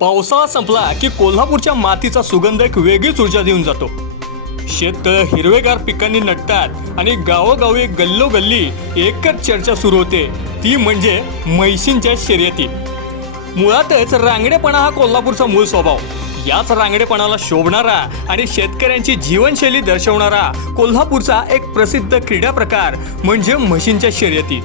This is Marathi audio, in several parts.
पावसाळा संपला की कोल्हापूरच्या मातीचा सुगंध एक वेगळीच ऊर्जा देऊन जातो. शेततळ हिरवेगार पिकांनी नटतात आणि गावोगावी गल्लोगल्ली एकच चर्चा सुरू होते. ती म्हणजे म्हैशींच्या शर्यती. मुळातच रांगडेपणा हा कोल्हापूरचा मूळ स्वभाव. याच रांगडेपणाला शोभणारा आणि शेतकऱ्यांची जीवनशैली दर्शवणारा कोल्हापूरचा एक प्रसिद्ध क्रीडा प्रकार म्हणजे म्हशींच्या शर्यती.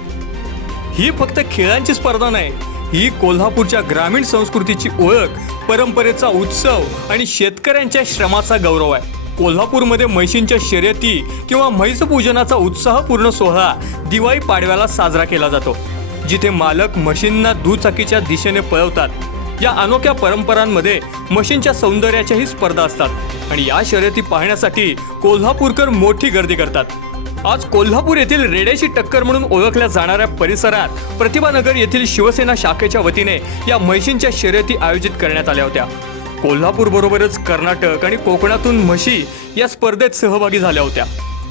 ही फक्त खेळांची स्पर्धा नाही ही कोल्हापूरच्या ग्रामीण संस्कृतीची ओळख परंपरेचा उत्सव आणि शेतकऱ्यांच्या श्रमाचा गौरव आहे. कोल्हापूरमध्ये म्हैशींच्या शर्यती किंवा म्हैस पूजनाचा उत्साहपूर्ण सोहळा दिवाळी पाडव्याला साजरा केला जातो. जिथे मालक म्हशींना दुचाकीच्या दिशेने पळवतात. या अनोख्या परंपरांमध्ये म्हशींच्या सौंदर्याच्याही स्पर्धा असतात आणि या शर्यती पाहण्यासाठी कोल्हापूरकर मोठी गर्दी करतात. आज कोल्हापूर येथील रेड्याची टक्कर म्हणून ओळखल्या जाणाऱ्या परिसरात प्रतिभानगर येथील शिवसेना शाखेच्या वतीने या म्हशींच्या शर्यती आयोजित करण्यात आल्या होत्या. कोल्हापूर बरोबरच कर्नाटक आणि कोकणातून म्हशी या स्पर्धेत सहभागी झाल्या होत्या.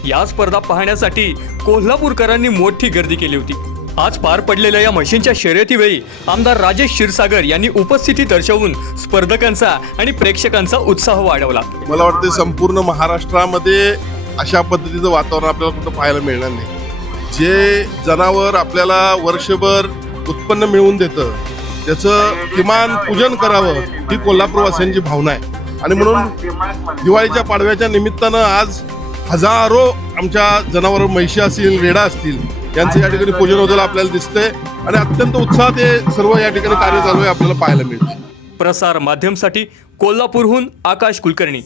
या स्पर्धा पाहण्यासाठी कोल्हापूरकरांनी मोठी गर्दी केली होती. आज पार पडलेल्या या म्हशींच्या शर्यतीवेळी आमदार राजेश क्षीरसागर यांनी उपस्थिती दर्शवून स्पर्धकांचा आणि प्रेक्षकांचा उत्साह वाढवला. मला वाटते संपूर्ण महाराष्ट्रामध्ये अशा पद्धतीचं वातावरण आपल्याला कुठं पाहायला मिळणार नाही. जे जनावर आपल्याला वर्षभर उत्पन्न मिळवून देतं त्याचं किमान पूजन करावं ही कोल्हापूरवासियांची भावना आहे. आणि म्हणून दिवाळीच्या पाडव्याच्या निमित्तानं आज हजारो आमच्या जनावर म्हैशी असतील रेडा असतील यांचं या ठिकाणी पूजन होताना आपल्याला दिसतंय. आणि अत्यंत उत्साहात हे सर्व या ठिकाणी कार्य चालू आहे आपल्याला पाहायला मिळतं. प्रसार माध्यमसाठी कोल्हापूरहून आकाश कुलकर्णी.